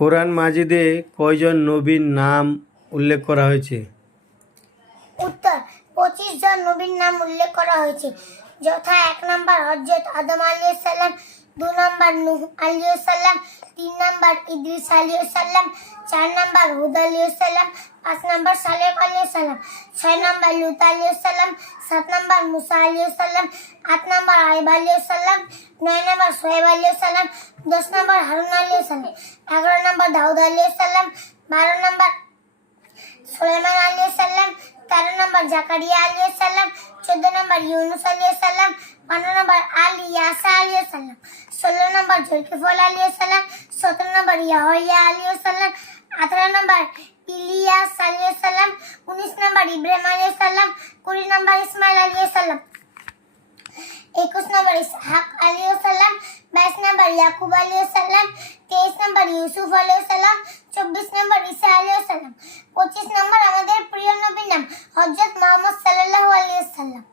কোরআন মাজিদে কয়জন নবীর নাম উল্লেখ করা হয়েছে? উত্তর 25 জন নবীর নাম উল্লেখ করা হয়েছে, যথা 1 নম্বর হযরত আদম আলাইহিস সালাম, 2 নম্বর নূহ আলাইহিস সালাম, 3 নম্বর ইদ্রিস আলাইহিস সালাম, 4 নম্বর হুদ আলাইহিস সালাম, 5 নম্বর সালেহ আলাইহিস সালাম, 6 নম্বর লূত আলাইহিস সালাম, 7 নম্বর মুসা আলাইহিস সালাম, 8 নম্বর আইব আলাইহিস সালাম, 9 নম্বর শুআয়ব আলাইহিস সালাম, 10 নম্বর হারুন আলাইহিস সালাম, 11 নম্বর দাউদ আলাইহিস সালাম, 12 নম্বর সুলাইমান আলাইহিস সালাম, 13 নম্বর জাকারিয়া আলাইহিস সালাম, 14 নম্বর ইউনুস আলাইহিস সালাম, 15 নম্বর ইয়াসা আলাইহিস সালাম, 16 নম্বর জুলকিফল আলাইহিস সালাম, 17 নম্বর ইয়াহইয়া আলাইহিস সালাম, 18 নম্বর ইলিয়াস আলাইহিস সালাম, 19 নম্বর ইব্রাহিম আলাইহিস সালাম, 20 নম্বর ইসমাইল আলাইহিস সালাম, 21 নম্বর ইসহাক আলাইহিস সালাম, 22 নম্বর ইয়াকুব আলাইহিস সালাম, 23 নম্বর ইউসুফ আলাইহিস সালাম, 24 নম্বর ঈসা আলাইহিস সালাম, 25 নম্বর আমাদের প্রিয় নবীর নাম হযরত মুহাম্মদ সাল্লাল্লাহু আলাইহি ওয়াসাল্লাম।